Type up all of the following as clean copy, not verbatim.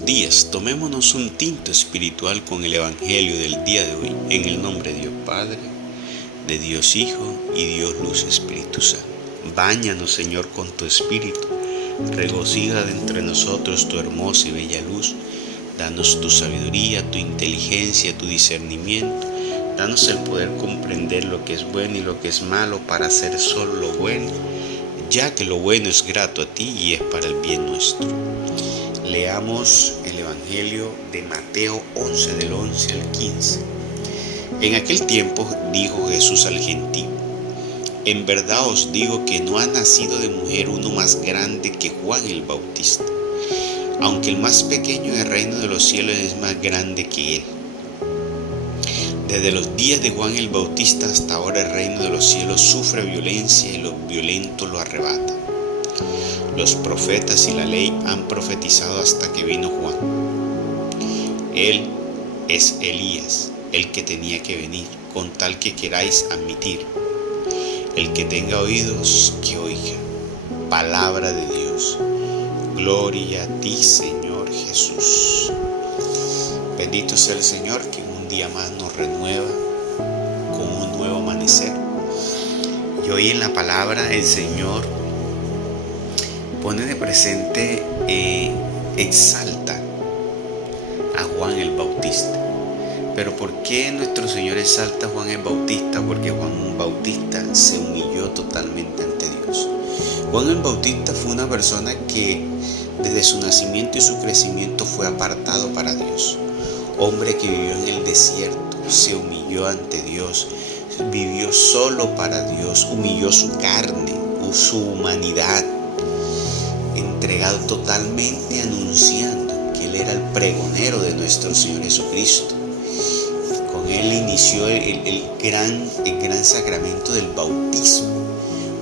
Días, tomémonos un tinto espiritual con el Evangelio del día de hoy, en el nombre de Dios Padre, de Dios Hijo y Dios Luz Espíritu Santo. Báñanos, Señor, con tu Espíritu, regocija de entre nosotros tu hermosa y bella luz, danos tu sabiduría, tu inteligencia, tu discernimiento, danos el poder comprender lo que es bueno y lo que es malo para hacer solo lo bueno, ya que lo bueno es grato a ti y es para el bien nuestro. Leamos el Evangelio de Mateo 11, del 11 al 15. En aquel tiempo dijo Jesús al gentío: en verdad os digo que no ha nacido de mujer uno más grande que Juan el Bautista, aunque el más pequeño del reino de los cielos es más grande que él. Desde los días de Juan el Bautista hasta ahora el reino de los cielos sufre violencia y los violentos lo arrebatan. Los profetas y la ley han profetizado hasta que vino Juan. Él es Elías, el que tenía que venir, con tal que queráis admitir. El que tenga oídos, que oiga. Palabra de Dios. Gloria a ti, Señor Jesús. Bendito sea el Señor, que un día más nos renueva con un nuevo amanecer. Y hoy en la palabra el Señor pone de presente, exalta a Juan el Bautista. Pero ¿por qué nuestro Señor exalta a Juan el Bautista? Porque Juan el Bautista se humilló totalmente ante Dios. Juan el Bautista fue una persona que desde su nacimiento y su crecimiento fue apartado para Dios. Hombre que vivió en el desierto, se humilló ante Dios, vivió solo para Dios, humilló su carne, su humanidad, entregado totalmente, anunciando que Él era el pregonero de nuestro Señor Jesucristo. Con Él inició el gran sacramento del bautismo,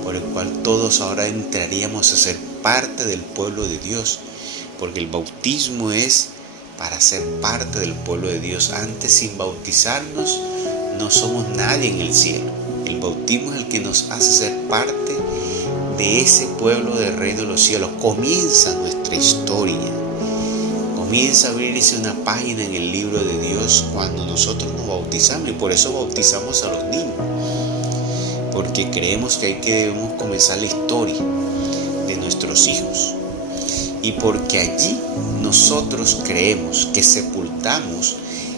por el cual todos ahora entraríamos a ser parte del pueblo de Dios, porque el bautismo es para ser parte del pueblo de Dios. Antes, sin bautizarnos, no somos nadie en el cielo. El bautismo es el que nos hace ser parte de ese pueblo del reino de los cielos. Comienza nuestra historia, comienza a abrirse una página en el libro de Dios cuando nosotros nos bautizamos, y por eso bautizamos a los niños, porque creemos que debemos comenzar la historia de nuestros hijos, y porque allí nosotros creemos que sepultamos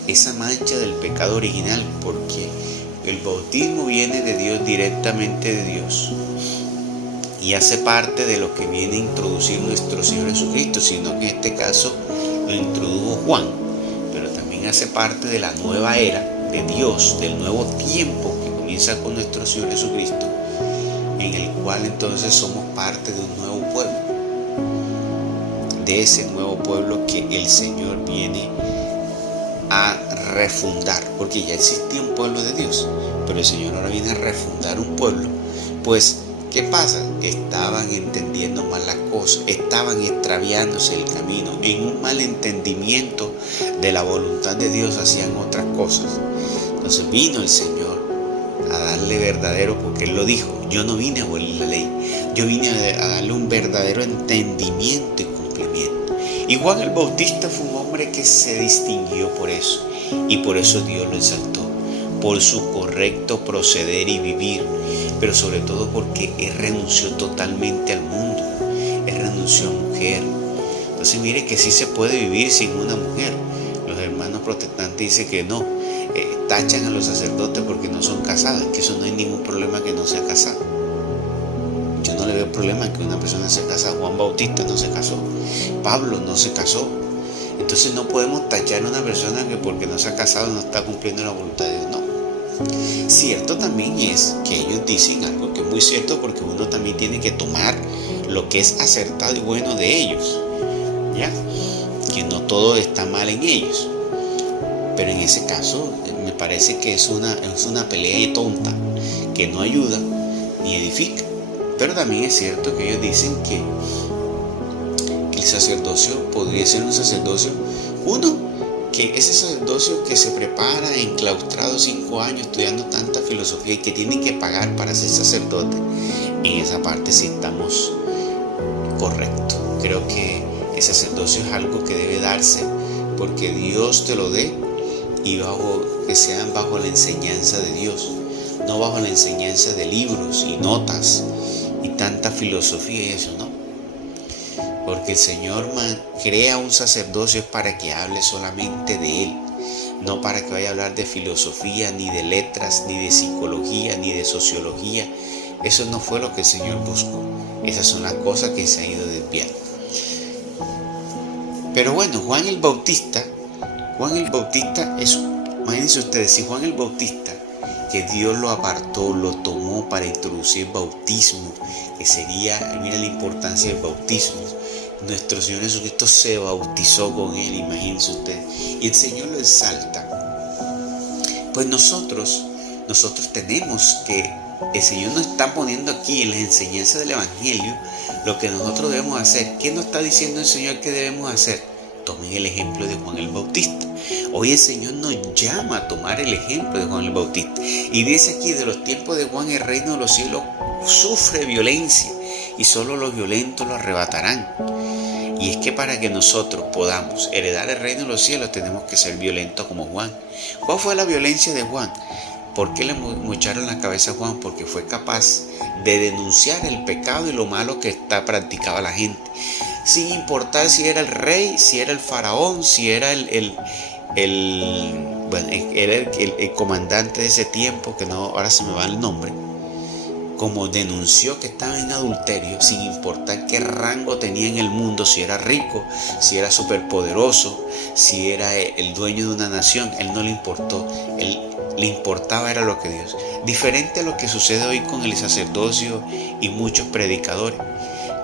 esa mancha del pecado original, porque el bautismo viene de Dios, directamente de Dios, y hace parte de lo que viene a introducir nuestro Señor Jesucristo, sino que en este caso lo introdujo Juan, pero también hace parte de la nueva era de Dios, del nuevo tiempo que comienza con nuestro Señor Jesucristo, en el cual entonces somos parte de un nuevo pueblo, de ese nuevo pueblo que el Señor viene a refundar, porque ya existía un pueblo de Dios, pero el Señor ahora viene a refundar un pueblo. Pues ¿qué pasa? Estaban entendiendo mal las cosas, estaban extraviándose el camino, en un mal entendimiento de la voluntad de Dios hacían otras cosas. Entonces vino el Señor a darle verdadero, porque Él lo dijo: yo no vine a abolir la ley, yo vine a darle un verdadero entendimiento y cumplimiento. Y Juan el Bautista fue un hombre que se distinguió por eso, y por eso Dios lo exaltó, por su correcto proceder y vivir, pero sobre todo porque Él renunció totalmente al mundo, Él renunció a mujer. Entonces mire que sí se puede vivir sin una mujer. Los hermanos protestantes dicen que no, tachan a los sacerdotes porque no son casados, que eso no hay ningún problema que no sea casado. Yo no le veo problema en que una persona sea casada. Juan Bautista no se casó, Pablo no se casó. Entonces no podemos tachar a una persona que porque no se ha casado no está cumpliendo la voluntad de Dios. No. Cierto también es que ellos dicen algo que es muy cierto, porque uno también tiene que tomar lo que es acertado y bueno de ellos, ¿ya? Que no todo está mal en ellos, pero en ese caso me parece que es una pelea tonta que no ayuda ni edifica. Pero también es cierto que ellos dicen que el sacerdocio podría ser un sacerdocio, que ese sacerdocio que se prepara enclaustrado 5 años estudiando tanta filosofía y que tiene que pagar para ser sacerdote, en esa parte sí estamos correctos. Creo que El sacerdocio es algo que debe darse porque Dios te lo dé y que sean bajo la enseñanza de Dios, no bajo la enseñanza de libros y notas y tanta filosofía y eso, ¿no? Porque el Señor crea un sacerdocio es para que hable solamente de Él, no para que vaya a hablar de filosofía, ni de letras, ni de psicología, ni de sociología. Eso no fue lo que el Señor buscó. Esas son las cosas que se han ido desviando. Pero bueno, Juan el Bautista es, imagínense ustedes, si Juan el Bautista, que Dios lo apartó, lo tomó para introducir bautismo, que sería, mira la importancia del bautismo. Nuestro Señor Jesucristo se bautizó con él, imagínense ustedes, y el Señor lo exalta. Pues nosotros tenemos que, el Señor nos está poniendo aquí en las enseñanzas del Evangelio lo que nosotros debemos hacer. ¿Qué nos está diciendo el Señor que debemos hacer? Tomen el ejemplo de Juan el Bautista. Hoy el Señor nos llama a tomar el ejemplo de Juan el Bautista. Y dice aquí, de los tiempos de Juan, el reino de los cielos sufre violencia y solo los violentos lo arrebatarán. Y es que para que nosotros podamos heredar el reino de los cielos tenemos que ser violentos como Juan. ¿Cuál fue la violencia de Juan? ¿Por qué le mocharon la cabeza a Juan? Porque fue capaz de denunciar el pecado y lo malo que practicaba la gente, sin importar si era el rey, si era el faraón, si era el comandante de ese tiempo, que no, ahora se me va el nombre. Como denunció que estaba en adulterio, sin importar qué rango tenía en el mundo, si era rico, si era superpoderoso, si era el dueño de una nación, él no le importó. Él le importaba era lo que Dios. Diferente a lo que sucede hoy con el sacerdocio y muchos predicadores,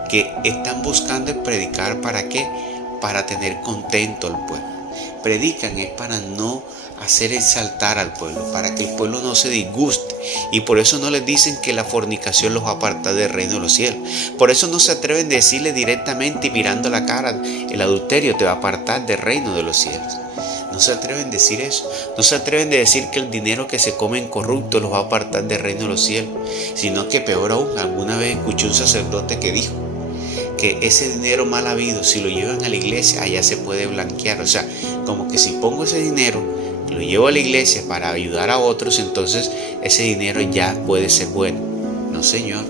que están buscando predicar ¿para qué? Para tener contento al pueblo. Predican es para no hacer exaltar al pueblo, para que el pueblo no se disguste, y por eso no les dicen que la fornicación los aparta del reino de los cielos. Por eso no se atreven a decirle directamente y mirando la cara, el adulterio te va a apartar del reino de los cielos. No se atreven a decir eso. No se atreven a decir que el dinero que se come en corrupto los va a apartar del reino de los cielos, sino que peor aún, alguna vez escuché un sacerdote que dijo que ese dinero mal habido, si lo llevan a la iglesia, allá se puede blanquear. O sea, como que si pongo ese dinero, lo llevo a la iglesia para ayudar a otros, entonces ese dinero ya puede ser bueno. No, señor.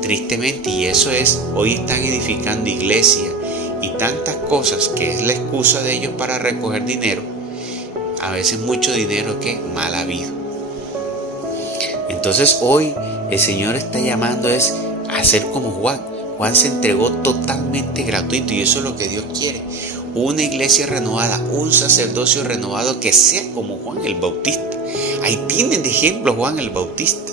Tristemente, y eso es, hoy están edificando iglesias y tantas cosas que es la excusa de ellos para recoger dinero. A veces mucho dinero que mal habido. Entonces hoy el Señor está llamando es a ser como Juan. Juan se entregó totalmente gratuito, y eso es lo que Dios quiere. Una iglesia renovada, un sacerdocio renovado que sea como Juan el Bautista. Ahí tienen de ejemplo a Juan el Bautista,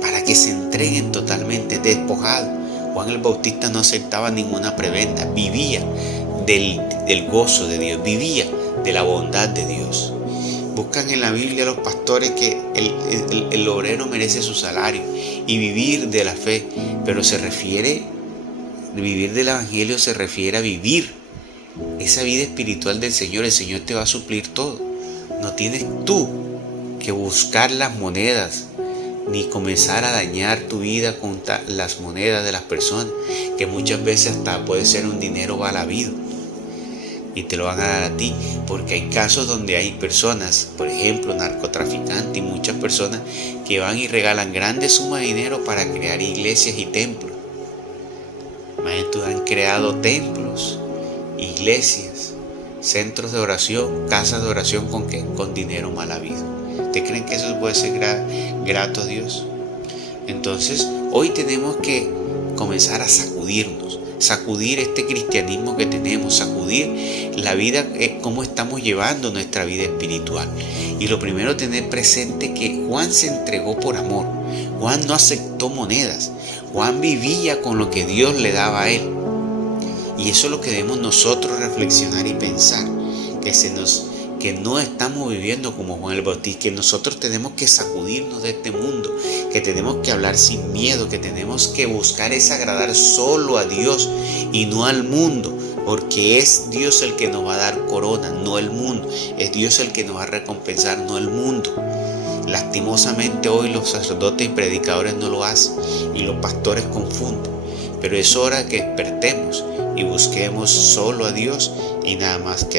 para que se entreguen totalmente despojados. Juan el Bautista no aceptaba ninguna prebenda, vivía del gozo de Dios, vivía de la bondad de Dios. Buscan en la Biblia los pastores que el obrero merece su salario y vivir de la fe, pero vivir del Evangelio se refiere a vivir esa vida espiritual del Señor. El Señor te va a suplir todo. No tienes tú que buscar las monedas ni comenzar a dañar tu vida con las monedas de las personas, que muchas veces hasta puede ser un dinero mal habido y te lo van a dar a ti, porque hay casos donde hay personas, por ejemplo narcotraficantes y muchas personas que van y regalan grandes sumas de dinero para crear iglesias y templos. Maestros, han creado templos, iglesias, centros de oración, casas de oración con dinero mal habido. ¿Ustedes creen que eso puede ser grato a Dios? Entonces hoy tenemos que comenzar a sacudir este cristianismo que tenemos, sacudir la vida, cómo estamos llevando nuestra vida espiritual. Y lo primero, tener presente que Juan se entregó por amor. Juan no aceptó monedas. Juan vivía con lo que Dios le daba a él. Y eso es lo que debemos nosotros reflexionar y pensar, que no estamos viviendo como Juan el Bautista, que nosotros tenemos que sacudirnos de este mundo, que tenemos que hablar sin miedo, que tenemos que buscar es agradar solo a Dios y no al mundo, porque es Dios el que nos va a dar corona, no el mundo. Es Dios el que nos va a recompensar, no el mundo. Lastimosamente hoy los sacerdotes y predicadores no lo hacen y los pastores confunden, pero es hora que despertemos, y busquemos solo a Dios y nada más que a